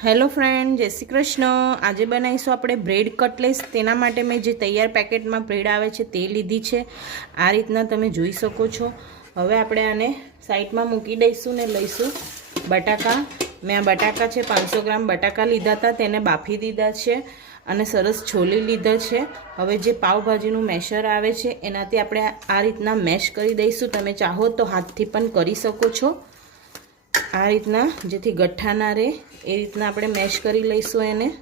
Hello friend, જય શ્રી કૃષ્ણ. આજે બનાવીશું આપણે બ્રેડ કટલેસ તેના માટે મેં જે તૈયાર પેકેટમાં બ્રેડ આવે છે તે લીધી છે. આ રીતના તમે જોઈ શકો છો. હવે આપણે આને સાઈડમાં મૂકી દઈશું ને લઈશું. બટાકા. મેં આ બટાકા છે, પાંચસો ગ્રામ બટાકા લીધા હતા, તેને બાફી દીધા છે અને સરસ છોલી લીધા છે. હવે જે પાવભાજીનું મેશર આવે છે, એનાથી આપણે આ રીતના મેશ કરી દઈશું. તમે ચાહો તો હાથથી પણ કરી શકો છો. આ રીતના, જેથી ગઠ્ઠા ના રહે, એ રીતના આપણે મેશ કરી લઈશું એને.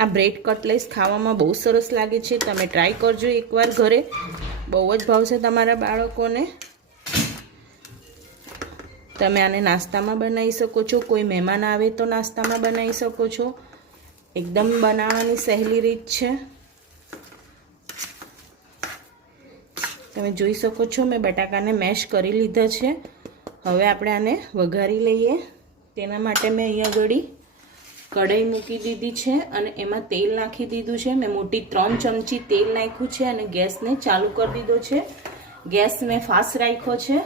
આ બ્રેડ કટલેસ ખાવામાં બહુ સરસ લાગે છે. તમે ટ્રાય કરજો એકવાર ઘરે. બહુ જ ભાવશે તમારા બાળકોને. તમે આને નાસ્તામાં બનાવી શકો છો. કોઈ મહેમાન આવે તો નાસ્તામાં બનાવી શકો છો. એકદમ બનાવવાની સહેલી રીત છે. તમે જોઈ શકો છો, મેં બટાકાને મેશ કરી લીધા છે. હવે આપણે આને વઘારી લઈએ. તેના માટે મેં અહીંયા ગળી કઢાઈ મૂકી દીધી છે અને એમાં તેલ નાખી દીધું છે. મેં મોટી ત્રણ ચમચી તેલ નાખ્યું છે અને ગેસને ચાલુ કરી દીધો છે. ગેસ મેં ફાસ્ટ રાખ્યો છે.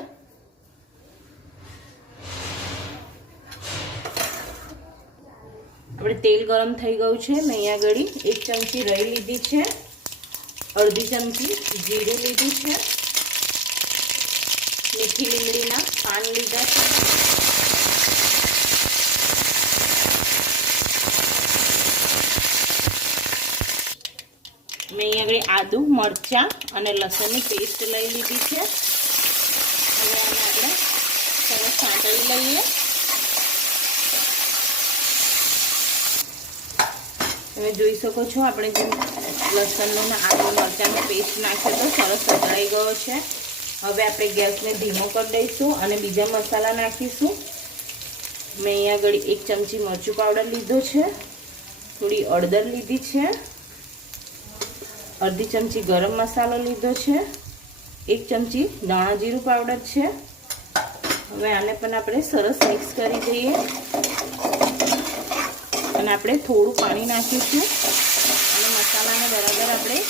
આપણે તેલ ગરમ થઈ ગયું છે. મેં અહીંયા ગળી એક ચમચી રહી લીધી છે. અડધી ચમચી જીરું લીધું છે. મીઠી લીમડીના પાન લીધા છે. મેં અહીંયા આગળ આદુ, મરચાં અને લસણની પેસ્ટ લઈ લીધી છે. હવે આને આપણે સરસ સાંતળી લઈએ. તમે જોઈ શકો છો આપણે જે લસણનો ને આદુ મરચાંનો પેસ્ટ નાખ્યો તો સરસ સતળાઈ ગયો છે. હવે આપણે ગેસને ધીમો કરી દઈશું અને બીજા મસાલા નાખીશું. મેં અહીંયા આગળ એક ચમચી મરચું પાવડર લીધો છે. થોડી અડદર લીધી છે. અડધી ચમચી ગરમ મસાલો લીધો છે. એક ચમચી ધાણા જીરું પાવડર છે. હવે આને પણ આપણે સરસ મિક્સ કરી દઈએ. અને આપણે થોડું પાણી નાખીશું. મસાલાને બરાબર આપણે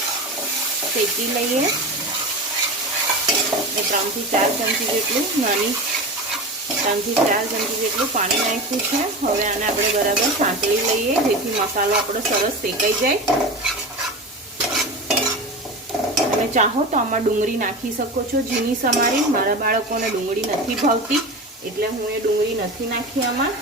શેકી લઈએ. મેં ત્રણથી ચાર ચમચી જેટલું નાની, ત્રણથી ચાર ચમચી જેટલું પાણી નાખ્યું છે. હવે આને આપણે બરાબર સાંકળી લઈએ, જેથી મસાલો આપણો સરસ શેકાઈ જાય. તમે ચાહો તો આમાં ડુંગળી નાખી શકો છો. ઝીણી સમારી મારા બાળકોને ડુંગળી નથી ભાવતી, એટલે હું એ ડુંગળી નથી નાખી આમાં.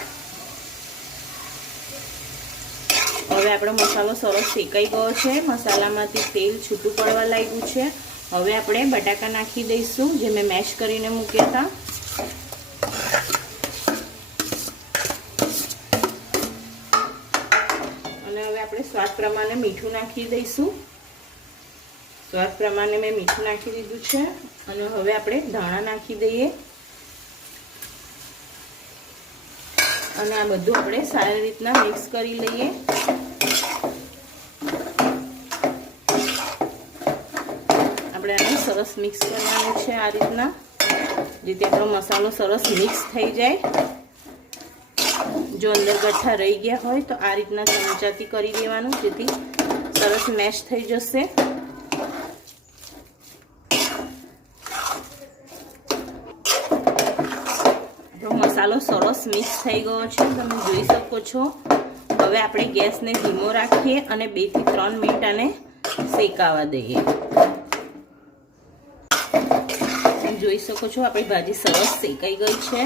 હવે આપણો મસાલો સરસ શેકાઈ ગયો છે. મસાલામાંથી તેલ છૂટું પડવા લાગ્યું છે. હવે આપણે બટાકા નાખી દઈશું, જે મેં મેશ કરીને મૂક્યા હતા. અને હવે આપણે સ્વાદ પ્રમાણે મીઠું નાખી દઈશું. સ્વાદ પ્રમાણે મેં મીઠું નાખી દીધું છે. અને હવે આપણે ધાણા નાખી દઈએ. અને આ બધું આપણે સારી રીતના મિક્સ કરી લઈએ આપણે આને સરસ મિક્સ કરવાનું છે આ રીતના. જેથી આપણો મસાલો સરસ મિક્સ થઈ જાય. જો અંદર ગઠ્ઠા રહી ગયા હોય તો આ રીતના ચમચાથી કરી દેવાનું, જેથી સરસ મેશ થઈ જશે. મસાલો સરસ મિક્સ થઈ ગયો છે, તમે જોઈ શકો છો. હવે આપણે ગેસને ધીમો રાખીએ અને બેથી ત્રણ મિનિટ આને શેકાવા દઈએ. જોઈ શકો છો, આપણી ભાજી સરસ શેકાઈ ગઈ છે.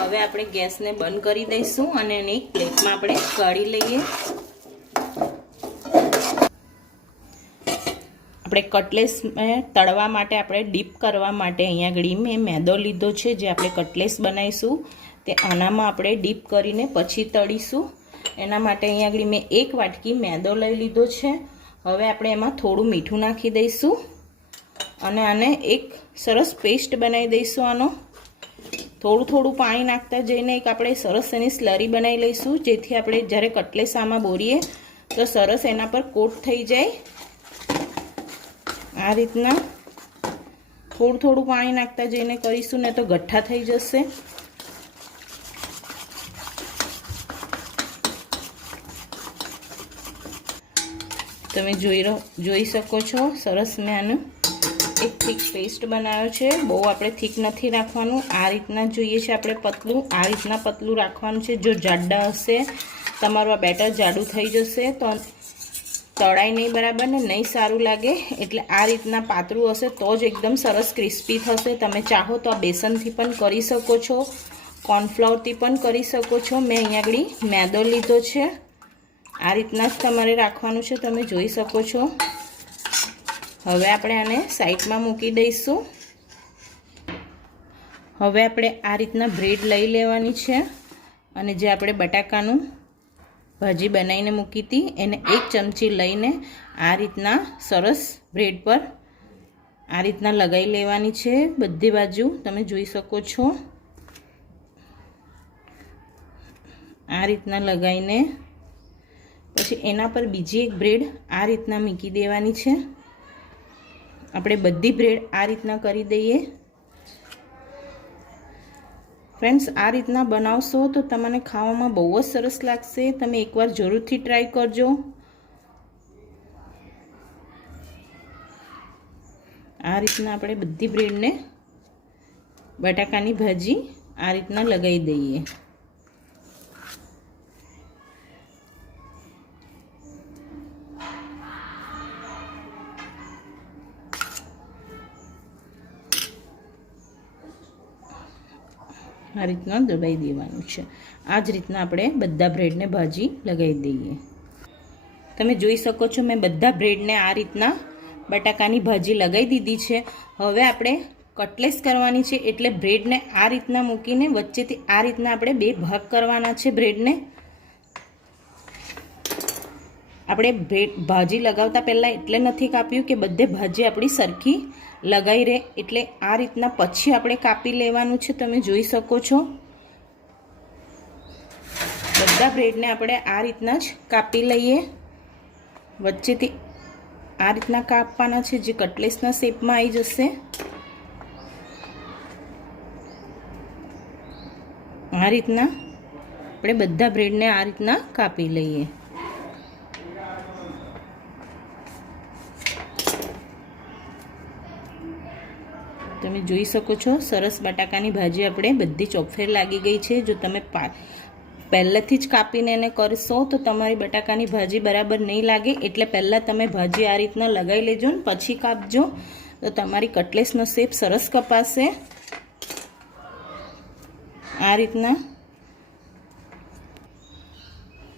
હવે આપણે ગેસને બંધ કરી દઈશું અને એને એક પ્લેટમાં આપણે કાઢી લઈએ. આપણે કટલેસ તળવા માટે, આપણે ડીપ કરવા માટે અહીંયા આગળ મેં મેદો લીધો છે, જે આપણે કટલેસ બનાવીશું. તે આનામાં આપણે ડીપ કરીને પછી તળીશું. એના માટે અહીંયા આગળ મેં એક વાટકી મેદો લઈ લીધો છે. હવે આપણે એમાં થોડું મીઠું નાખી દઈશું. અને આને એક સરસ પેસ્ટ બનાવી દઈશું આનો. થોડું થોડું પાણી નાખતા જઈને એક આપણે સરસ એની સ્લરી બનાવી લઈશું. જેથી આપણે જ્યારે કટલેસામાં બોરીએ તો સરસ એના પર કોટ થઈ જાય. આ રીતના થોડું થોડું પાણી નાખતા જઈને કરીશું, ને તો ગઠ્ઠા થઈ જશે. તમે જોઈ રહો, જોઈ શકો છો, સરસ મેં આનું એક થીક પેસ્ટ બનાવ્યો છે. બહુ આપણે થીક નથી રાખવાનું. આ રીતના જોઈએ છે આપણે પતલું. આ રીતના પતલું રાખવાનું છે. જો જાડા હશે, તમારું આ બેટર જાડું થઈ જશે. તો તળાઈ નહીં બરાબર ને નહીં સારું લાગે. એટલે આ રીતના પાતળું હશે તો જ એકદમ સરસ ક્રિસ્પી થશે. તમે ચાહો તો આ બેસનથી પણ કરી શકો છો. કોર્નફ્લાવરથી પણ કરી શકો છો. મેં અહીંયા આગળ મેદો લીધો છે. આ રીતના જ તમારે રાખવાનું છે. તમે જોઈ શકો છો. હવે આપણે આને સાઈડમાં મૂકી દઈશું. હવે આપણે આ રીતના બ્રેડ લઈ લેવાની છે અને જે આપણે બટાકાનું ભાજી બનાવીને મૂકી હતી, એને એક ચમચી લઈને આ રીતના સરસ બ્રેડ પર આ રીતના લગાવી લેવાની છે. બધી બાજુ તમે જોઈ શકો છો. આ રીતના લગાવીને પછી એના પર બીજી એક બ્રેડ આ રીતના મૂકી દેવાની છે. આપણે બધી બ્રેડ આ રીતના કરી દઈએ. ફ્રેન્ડ્સ, આ રીતના બનાવશો તો તમને ખાવામાં બહુ જ સરસ લાગશે. તમે એકવાર જરૂરથી ટ્રાય કરજો. આ રીતના આપણે બધી બ્રેડને બટાકાની ભાજી આ રીતના લગાવી દઈએ. આ રીતના દબાઈ દેવાનું છે. આ જ રીતના આપણે બધા બ્રેડને ભાજી લગાવી દઈએ. તમે જોઈ શકો છો મેં બધા બ્રેડને આ રીતના બટાકાની ભાજી લગાવી દીધી છે. હવે આપણે કટલેસ કરવાની છે એટલે બ્રેડને આ રીતના મૂકીને વચ્ચેથી આ રીતના આપણે બે ભાગ કરવાના છે બ્રેડને. આપણે બ્રેડ ભાજી લગાવતા પહેલાં એટલે નથી કાપ્યું કે બધે ભાજી આપણી સરખી લગાવી રહે એટલે આ રીતના પછી આપણે કાપી લેવાનું છે, તમે જોઈ શકો છો. બધા બ્રેડને આપણે આ રીતના જ કાપી લઈએ. વચ્ચેથી આ રીતના કાપવાના છે, જે કટલેસના શેપમાં આવી જશે. આ રીતના આપણે બધા બ્રેડને આ રીતના કાપી લઈએ. તમે જોઈ શકો છો, સરસ બટાકાની ભાજી આપણે બધી ચોફેર લાગી ગઈ છે. જો તમે પહેલેથી જ કાપીને એને કરશો તો તમારી બટાકાની ભાજી બરાબર નહીં લાગે. એટલે પહેલાં તમે ભાજી આ રીતના લગાવી લેજો ને પછી કાપજો. તો તમારી કટલેસનો શેપ સરસ કપાશે. આ રીતના.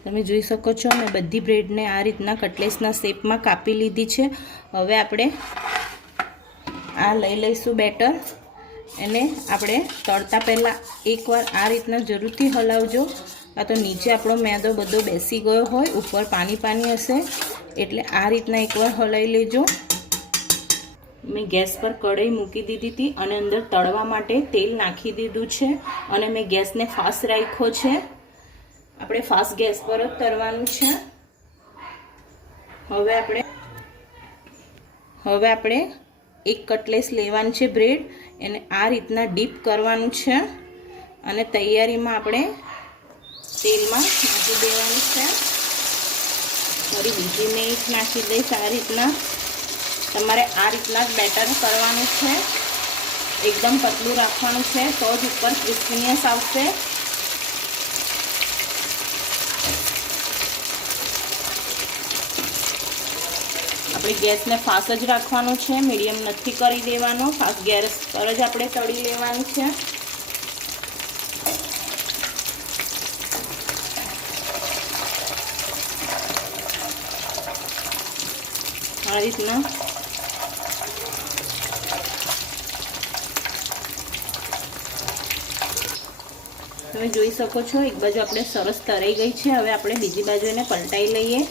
તમે જોઈ શકો છો મેં બધી બ્રેડને આ રીતના કટલેસના શેપમાં કાપી લીધી છે. હવે આપણે આ લઈ લઈશું બેટર. એને આપણે તળતા પહેલાં એકવાર આ રીતના જરૂરથી હલાવજો. કાં તો નીચે આપણો મેદો બધો બેસી ગયો હોય, ઉપર પાણી પાણી હશે. એટલે આ રીતના એકવાર હલાવી લેજો. મેં ગેસ પર કઢાઈ મૂકી દીધી હતી અને અંદર તળવા માટે તેલ નાખી દીધું છે અને મેં ગેસને ફાસ્ટ રાખ્યો છે. આપણે ફાસ્ટ ગેસ પર જ તરવાનું છે. હવે આપણે હવે આપણે એક કટલેસ લેવાનું છે બ્રેડ. એને આ રીતના ડીપ કરવાનું છે. અને તૈયારીમાં આપણે તેલમાં નાખી દેવાનું છે. ફરી બીજી મેં નાખી દઈશ આ રીતના. તમારે આ રીતના જ બેટર કરવાનું છે. એકદમ પતલું રાખવાનું છે. તો જ ઉપર ક્રિસ્પીનેસ આવશે. આપણે ગેસને ફાસ જ રાખવાનું છે, મીડિયમ નથી કરી દેવાનો ફાસ ગેસ પર જ આપણે તળી લેવાનું છે. આ રીતના. તમે જોઈ શકો છો, એક બાજુ આપણે સરસ તરાઈ ગઈ છે, હવે આપણે બીજી બાજુ એને પલટાઈ લઈએ.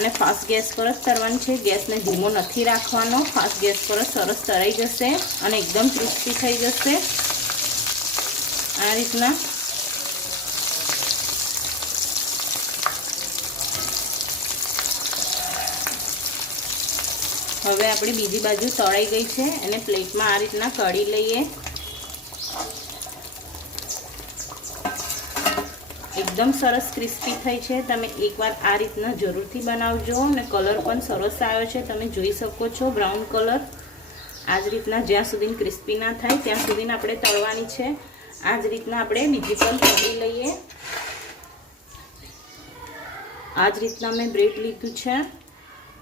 અને ફાસ્ટ ગેસ પર જ તરવાનું છે. ગેસને ધીમો નથી રાખવાનો. ફાસ્ટ ગેસ પર જ સરસ તરાઈ જશે અને એકદમ ક્રિસ્પી થઈ જશે. આ રીતના. હવે આપણી બીજી બાજુ તળાઈ ગઈ છે. એને પ્લેટમાં આ રીતના કળી લઈએ. એકદમ સરસ ક્રિસ્પી થઈ છે. તમે એકવાર આ રીતના જરૂરથી બનાવજો અને કલર પણ સરસ આવ્યો છે. તમે જોઈ શકો છો બ્રાઉન કલર. આ જ રીતના જ્યાં સુધી ક્રિસ્પી ના થાય, ત્યાં સુધી આપણે તળવાની છે. આ જ રીતના આપણે બીજી પણ તળી લઈએ. આ જ રીતના મેં બ્રેડ લીધું છે.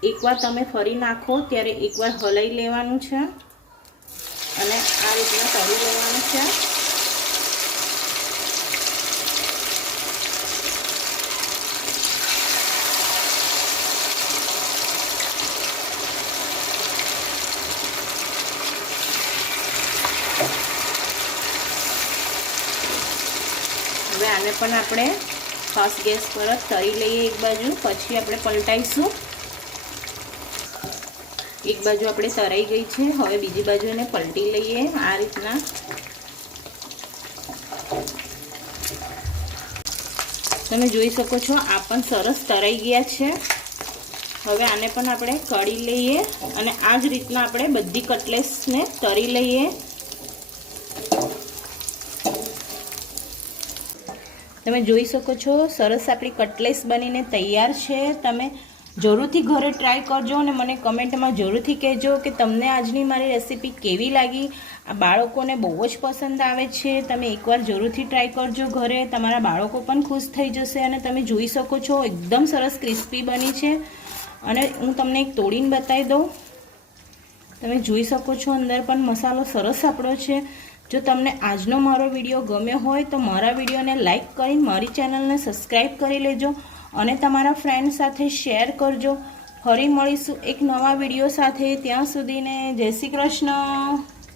એકવાર તમે ફરી નાખો, ત્યારે એકવાર હલાઈ લેવાનું છે. અને આ રીતના તળી લેવાનું છે હવે આને પણ આપણે ફાસ્ટ ગેસ પર જ તળી લઈએ એક બાજુ. પછી આપણે પલટાઈશું. એક બાજુ આપણે તરાઈ ગઈ છે. હવે બીજી બાજુ એને પલટી લઈએ આ રીતના. તમે જોઈ શકો છો, આ પણ સરસ તરાઈ ગયા છે. હવે આને પણ આપણે કળી લઈએ અને આ જ રીતના આપણે બધી કટલેસને તરી લઈએ. તમે જોઈ શકો છો, સરસ આપણી કટલેસ બનીને તૈયાર છે. તમે જરૂરથી ઘરે ટ્રાય કરજો અને મને કમેન્ટમાં જરૂરથી કહેજો કે તમને આજની મારી રેસીપી કેવી લાગી. આ બાળકોને બહુ જ પસંદ આવે છે. તમે એકવાર જરૂરથી ટ્રાય કરજો ઘરે. તમારા બાળકો પણ ખુશ થઈ જશે અને તમે જોઈ શકો છો, એકદમ સરસ ક્રિસ્પી બની છે. અને હું તમને એક તોડીને બતાવી દઉં. તમે જોઈ શકો છો, અંદર પણ મસાલો સરસ આપણો છે. જો તમને આજનો મારો વીડિયો ગમ્યો હોય તો મારા વિડીયોને લાઇક કરી મારી ચેનલને સબસ્ક્રાઈબ કરી લેજો અને તમારા ફ્રેન્ડ સાથે શેર કરજો. ફરી મળીશું એક નવા વીડિયો સાથે. ત્યાં સુધીને જય શ્રી કૃષ્ણ.